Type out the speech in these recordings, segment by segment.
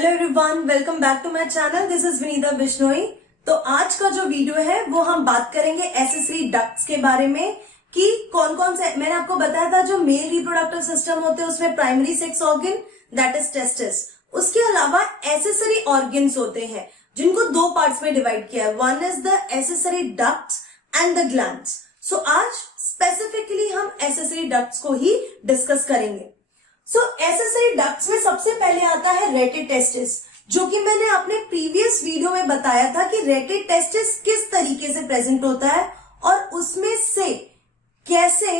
Hello everyone, welcome back to my channel. This is Vinita Bishnoi. तो आज का जो वीडियो है वो हम बात करेंगे एसेसरी डक्ट्स के बारे में कि कौन कौन से, मैंने आपको बताया था जो मेल रिप्रोडक्टिव सिस्टम होते हैं उसमें primary sex organ that is testis, उसके अलावा एसेसरी ऑर्गन्स होते हैं जिनको दो पार्ट्स में डिवाइड किया है। One is the accessory ducts and the glands. So आज स्पेसिफिकली हम एसेसरी डक्ट्स को ही डिस्कस करेंगे। सो एसेसरी डक्ट्स में सबसे पहले आता है रेटे टेस्टिस, जो कि मैंने अपने प्रीवियस वीडियो में बताया था कि रेटे टेस्टिस किस तरीके से प्रेजेंट होता है और उसमें से कैसे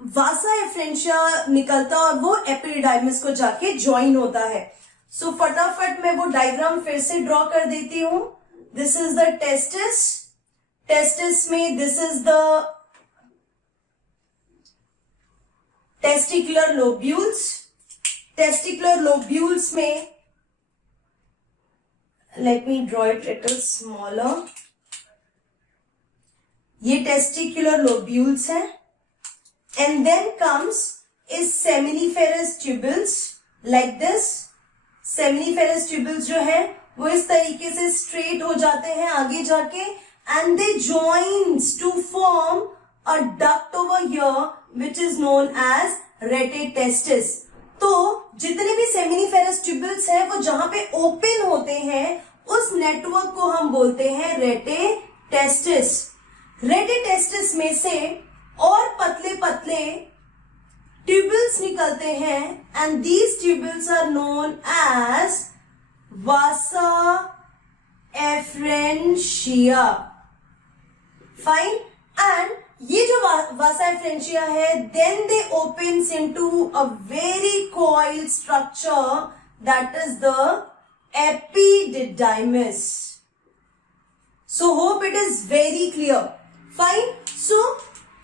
वासा एफ्रेंशिया निकलता है और वो एपिडिडाइमिस को जाके ज्वाइन होता है। सो फटाफट मैं वो डायग्राम फिर से ड्रॉ कर देती हूं। This is the testis. Testis में this is the testicular lobules. Testicular lobules में let me draw it little smaller. ये टेस्टिकुलर लोब्यूल्स हैं and then comes is seminiferous tubules like this. Seminiferous tubules जो है वो इस तरीके से स्ट्रेट हो जाते हैं आगे जाके and they joins to form a duct over here which is known as rete testis। तो जितने भी सेमिनिफेरस ट्यूबल्स हैं वो जहां पे ओपन होते हैं उस नेटवर्क को हम बोलते हैं रेटे टेस्टिस। रेटे टेस्टिस में से और पतले पतले ट्यूबल्स निकलते हैं and these tubules are known as vasa efferentia. Fine. And ये जो वासा एफ्रेंशिया है then they opens into a very coiled structure that is the epididymis. So hope it is very clear. Fine. So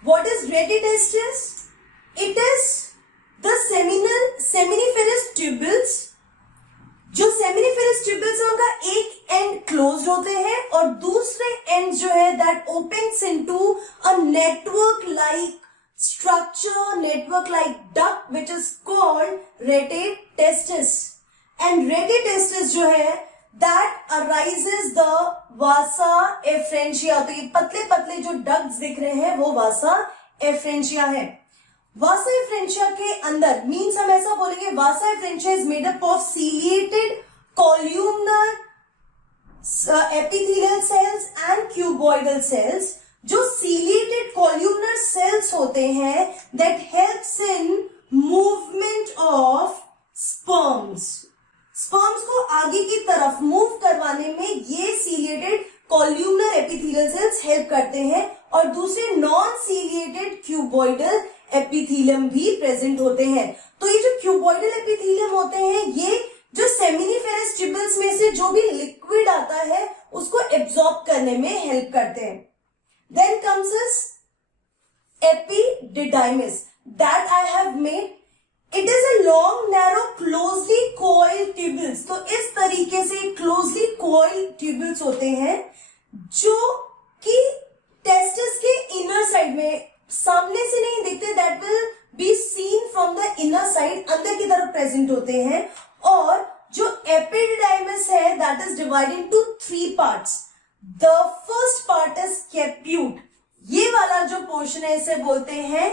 what is rete testis? It is the seminiferous tubules. जो seminiferous tubules है उनका एक and closed होते हैं और दूसरे एंड जो है that opens into a network like structure, network like duct which is called rate testis. And रेटे टेस्टिस जो है दैट अराइजेस द वासा एफ्रेंशिया। तो ये पतले पतले जो डक्ट्स दिख रहे हैं वो वासा एफ्रेंशिया है। वासा एफ्रेंशिया के अंदर मीन्स हम ऐसा बोलेंगे vasa efferentia is made up of ciliated columnar epithelial cells and cuboidal cells. जो सीलिएटेड कॉल्यूमनर सेल्स होते हैं that helps in movement of sperms. Sperms को आगे की तरफ मूव करवाने में ये ciliated columnar epithelial cells help करते हैं और दूसरे नॉन सीलिएटेड क्यूबॉइडल एपिथेलियम भी प्रेजेंट होते हैं। तो ये जो क्यूबॉइडल एपिथेलियम होते हैं ये जो सेमिनिफेरस ट्यूबल्स में से जो भी लिक्विड आता है उसको एब्सॉर्ब करने में हेल्प करते हैं। Then comes epididymis that I have made. It is a long narrow closely coiled tubules. तो इस तरीके से क्लोजली कॉइल्ड ट्यूबल्स होते हैं जो कि टेस्टिस के इनर साइड में सामने से नहीं दिखते, that will be seen from the inner side, अंदर की तरफ प्रेजेंट होते हैं। और जो एपिडिडाइमिस है that is divided into 3 parts. The first part is कैप्यूट। ये वाला जो पोर्शन है इसे बोलते हैं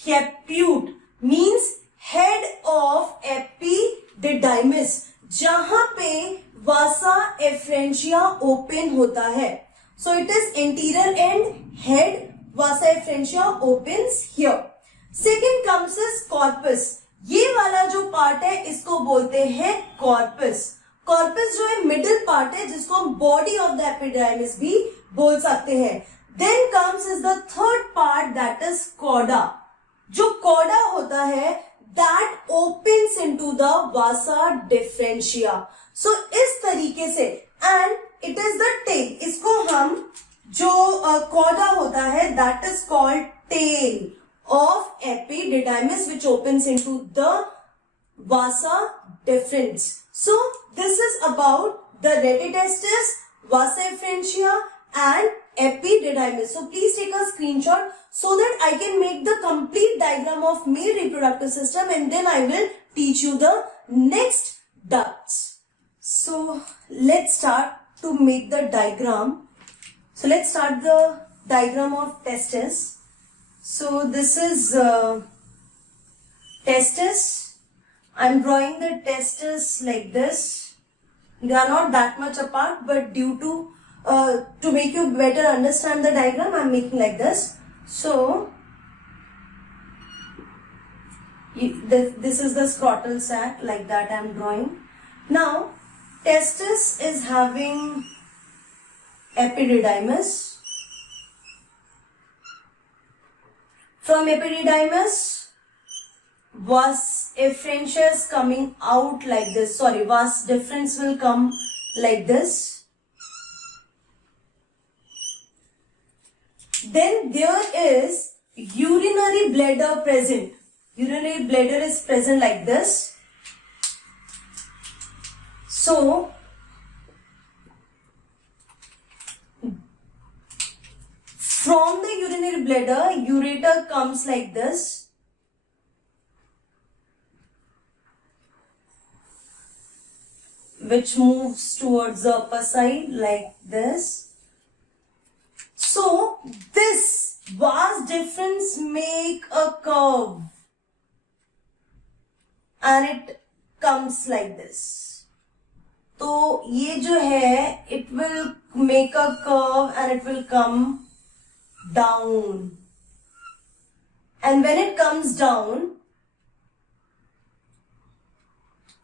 कैप्यूट, मींस हेड ऑफ एपिडिडाइमिस, जहां पे वासा एफ्रेंशिया ओपन होता है। So it is anterior and head Vasa efferentia opens here। Second comes is corpus। ये वाला जो पार्ट है इसको बोलते हैं कॉर्पस। कॉर्पस जो है मिडिल पार्ट है जिसको हम बॉडी ऑफ द एपिडाइमिस भी बोल सकते हैं। Then comes is the third part that is cauda. जो कॉडा होता है that opens into the vasa deferentia. So इस तरीके से and it is the tail. इसको हम जो कॉडा होता है that is called tail of epididymis which opens into the vasa deferens. So this is about the rete testis, vasa efferentia and epididymis. So please take a screenshot so that I can make the complete diagram of male reproductive system and then I will teach you the next ducts. So let's start to make the diagram. So let's start the diagram of testis. So this is testis. I'm drawing the testis like this. They are not that much apart, but due to make you better understand the diagram, I'm making like this. So this is the scrotal sac, like that I'm drawing. Now testis is having epididymis. From epididymis, vas efferentius coming out like this. Sorry, vas deferens will come like this. Then there is urinary bladder present. Urinary bladder is present like this. So from the urinary bladder, ureter comes like this. Which moves towards the upper side like this. So this vas deferens make a curve and it comes like this. तो ये जो है, it will make a curve and it will come down. And when it comes down,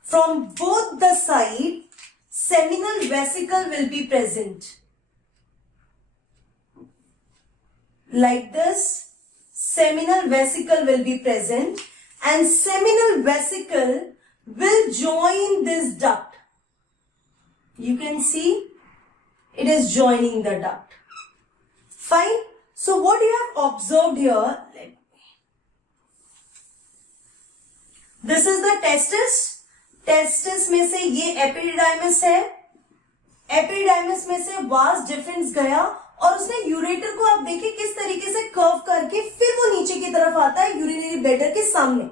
from both the side, seminal vesicle will be present. Like this, seminal vesicle will be present, and seminal vesicle will join this duct. You can see it is joining the duct. Fine. So what you have observed here, this is the testis. Testis में से ये एपिडिडाइमिस है. एपिडिडाइमिस में से vas deferens गया और उसने यूरेटर को आप देखिए किस तरीके से कर्व करके फिर वो नीचे की तरफ आता है यूरिनरी ब्लैडर के सामने.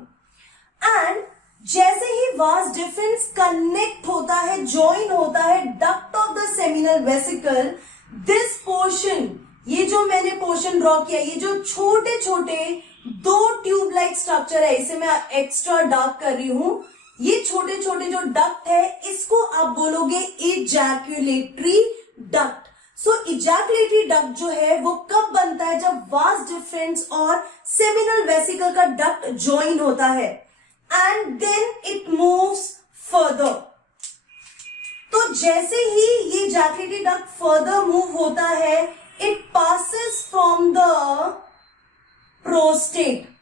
एंड जैसे ही वास डिफरेंस कनेक्ट होता है, ज्वाइन होता है duct of the seminal vesicle, this portion, ये जो मैंने पोर्शन ड्रॉ किया, ये जो छोटे छोटे दो ट्यूब लाइक स्ट्रक्चर है, इसे मैं एक्स्ट्रा डार्क कर रही हूं. ये छोटे छोटे जो डक्ट है, इसको आप बोलोगे इजैक्यूलेटरी डक्ट. सो इजैक्यूलेटरी डक्ट जो है वो कब बनता है? जब वास डिफरेंस और सेमिनल वेसिकल का डक्ट ज्वाइन होता है and then it moves further. तो जैसे ही ये इजैक्यूलेटरी डक्ट फर्दर मूव होता है, it passes from the prostate.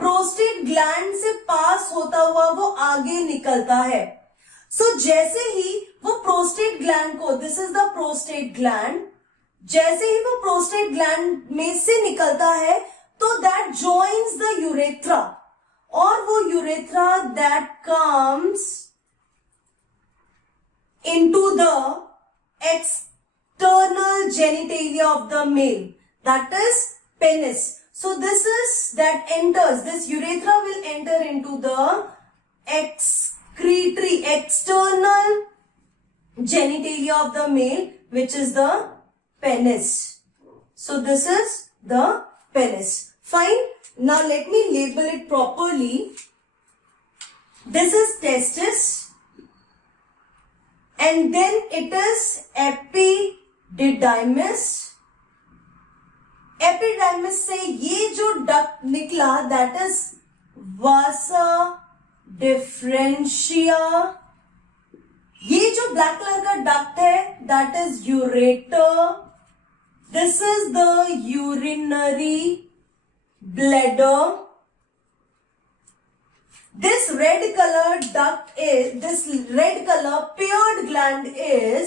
Prostate gland से पास होता हुआ वो आगे निकलता है. सो जैसे ही वो प्रोस्टेट ग्लैंड को, this is the prostate gland, जैसे ही वो प्रोस्टेट ग्लैंड में से निकलता है तो दैट जॉइंस द यूरेथ्रा, और वो urethra that comes into the external genitalia of the male, that is penis. So this is that enters, this urethra will enter into the excretory, external genitalia of the male, which is the penis. So this is the penis. Fine. Now let me label it properly. This is testis, and then it is epididymis. Epididymis से ये जो डक्ट निकला, that is Vasa deferentia. ये जो black colour का duct है, that is ureter. This is the urinary bladder. This red colour duct is, this red colour paired gland is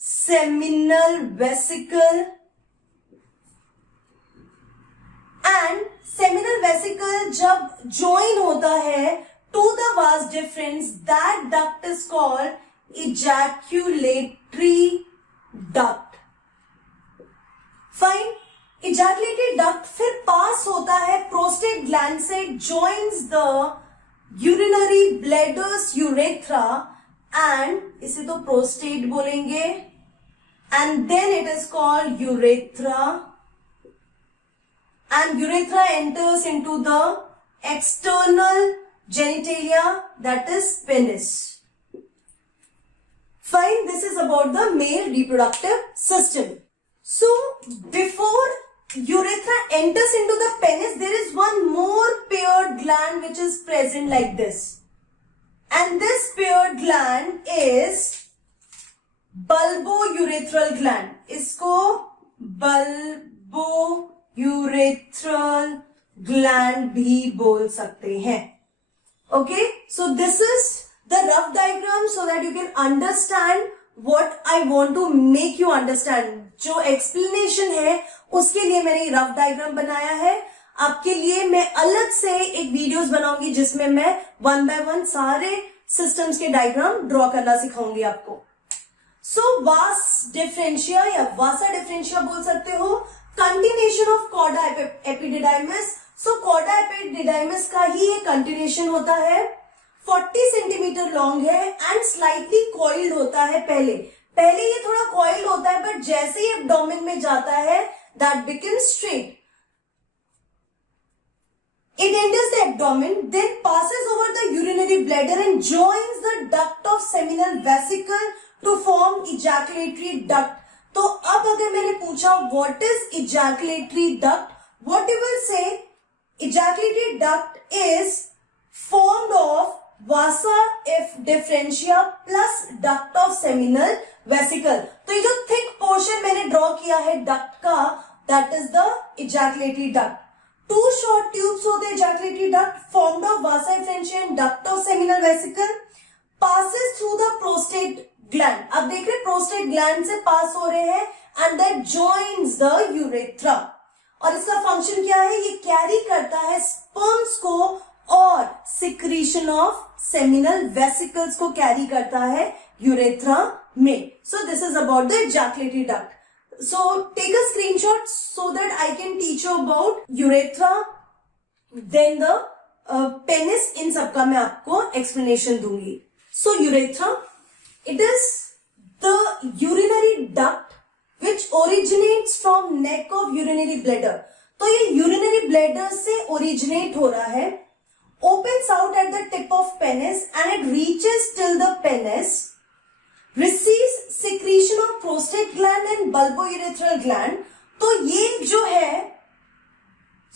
seminal vesicle. And seminal vesicle जब join होता है to the vas deferens, that duct is called ejaculatory duct. Fine. Ejaculatory duct फिर pass होता है prostate gland से, joins the urinary bladders urethra and इसे तो prostate बोलेंगे and then it is called urethra and urethra enters into the external genitalia, that is penis. Fine, this is about the male reproductive system. So before urethra enters into the penis, there is one more paired gland which is present like this, and this paired gland is bulbourethral gland. इसको bulbourethral gland भी बोल सकते हैं. Okay, so this is the rough diagram so that you can understand what I want to make you understand. जो explanation है उसके लिए मैंने rough diagram बनाया है. आपके लिए मैं अलग से एक videos बनाऊंगी जिसमें मैं one by one सारे systems के diagram draw करना सिखाऊंगी आपको. So vas differentia या vasa differentia बोल सकते हो. Continuation of chorda epididymis. So chorda epididymis का ही एक कंटिन्यूएशन होता है. 40 सेंटीमीटर लॉन्ग है एंड स्लाइटली कॉइल्ड होता है. पहले ये थोड़ा कॉइल्ड होता है बट जैसे ही एब्डोमेन में जाता है that becomes straight. It enters the abdomen, then passes over the urinary bladder and joins the duct of seminal vesicle to form ejaculatory duct. तो अब अगर मैंने पूछा what is ejaculatory duct, what you will say? Ejaculatory duct is formed of vasa differentia plus duct of seminal vesicle. तो ये जो thick portion मैंने draw किया है duct का, that is the ejaculatory duct. Two short tubes होते हैं ejaculatory duct formed of vasa differentia and duct of seminal vesicle, passes through the prostate gland. अब देख रहे prostate gland से pass हो रहे हैं and that joins the urethra. और इसका फंक्शन क्या है? ये कैरी करता है स्पर्म्स को और सिक्रीशन ऑफ सेमिनल वेसिकल्स को कैरी करता है यूरेथ्रा में. So this is about the ejaculatory duct. So take a screenshot so that I can teach you about urethra then the penis. इन सबका मैं आपको एक्सप्लेनेशन दूंगी. So urethra, it is the urinary duct which originates from neck of urinary bladder. तो ये urinary bladder से originate हो रहा है, opens out at the tip of penis and it reaches till the penis, receives secretion of prostate gland and bulbourethral gland. तो ये जो है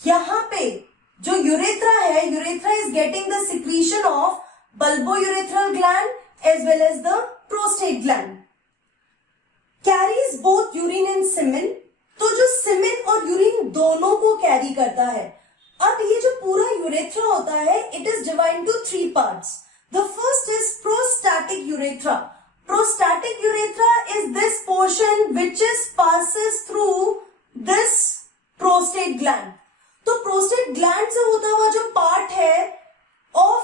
यहाँ पे जो यूरेथ्रा है, urethra is getting the secretion of bulbourethral gland as well as the prostate gland. Carries both urine and semen. तो जो सीमेन और यूरिन दोनों को कैरी करता है. अब ये जो पूरा यूरेथ्रा होता है, it is divided to 3 parts. The first is prostatic urethra. Prostatic urethra is this portion which is passes through this prostate gland. तो प्रोस्टेट ग्लैंड से होता हुआ जो पार्ट है of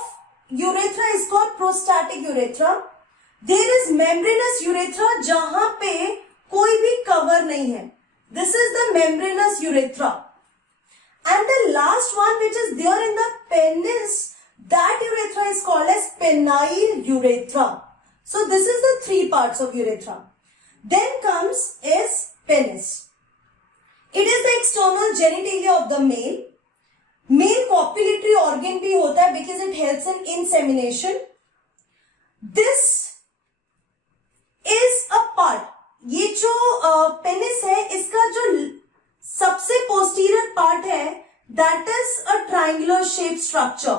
urethra is called prostatic urethra. There is membranous urethra जहां पे कोई भी कवर नहीं है. This is the membranous urethra. And the last one which is there in the penis, that urethra is called as penile urethra. So this is the 3 parts of urethra. Then comes is penis. It is the external genitalia of the male. Male copulatory organ भी होता है because it helps in insemination. This is a part. ये जो पेनिस है इसका जो सबसे posterior part है that is a triangular shape structure.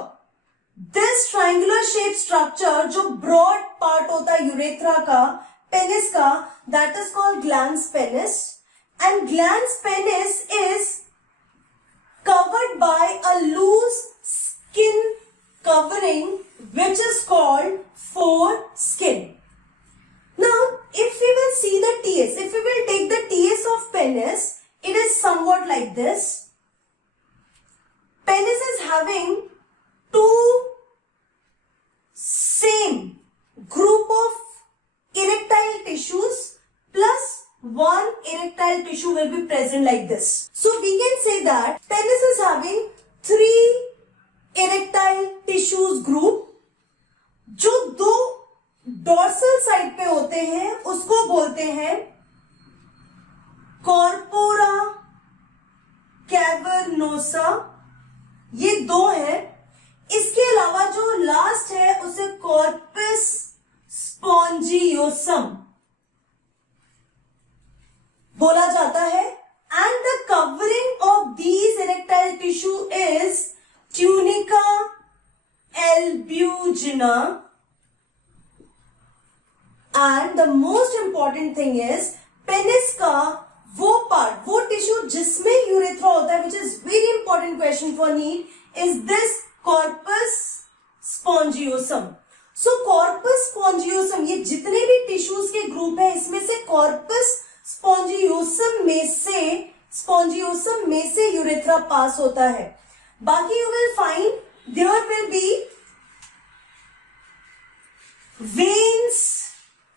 This triangular shape structure जो ब्रॉड पार्ट होता है यूरेथ्रा का, पेनिस का, that is called glans penis. And glans penis is covered by a loose skin covering which is called foreskin. Now, if we will see the TS, if we will take the TS of penis, it is somewhat like this. Penis is having 2 same group of erectile tissues plus 1 erectile tissue will be present like this. So we can say that penis is having 3 erectile tissues group, जो दो dorsal side पे होते हैं उसको बोलते हैं corpora cavernosa, ये दो हैं। इसके अलावा जो लास्ट है उसे कॉर्पस स्पॉन्जियोसम बोला जाता है। And the covering of these erectile tissue is tunica albuginea, and the most important thing is penis का वो पार्ट, वो टिश्यू जिसमें यूरेथ्रा होता है, which is very important question for NEET, is this corpus spongiosum. So corpus spongiosum, ये जितने भी टिश्यूज के ग्रुप है इसमें से कॉर्पस स्पॉन्जियोसम में से यूरेथ्रा पास होता है। बाकी you will find there will be veins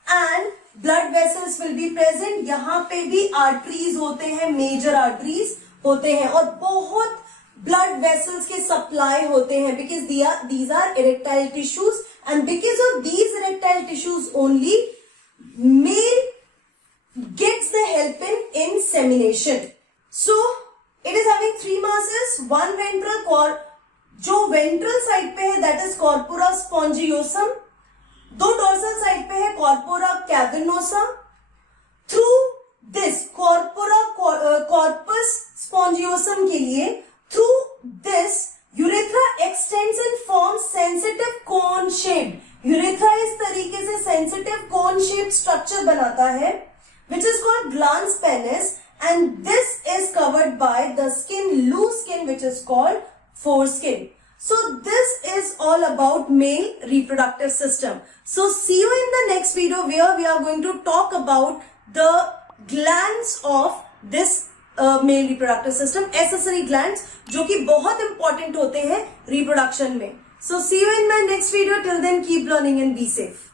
and blood vessels will be present. यहां पे भी आर्टरीज होते हैं, मेजर आर्टरीज होते हैं और बहुत ब्लड वेसल्स के सप्लाई होते हैं, because these are erectile tissues and because of these erectile tissues only male gets the help in insemination. So it is having 3 masses, one ventral जो ventral side पे है that is corpora spongiosum, 2 dorsal side पे है corpora cavernosa. Through this corpus spongiosum के लिए, through this urethra extends and forms sensitive cone shape. urethra इस तरीके से sensitive cone shape structure बनाता है, which is called glans penis, and this is covered by the skin, loose skin, which is called foreskin. So this is all about male reproductive system. So see you in the next video where we are going to talk about the glands of this male reproductive system, accessory glands, जो कि बहुत important होते हैं reproduction में. So see you in my next video. Till then, keep learning and be safe.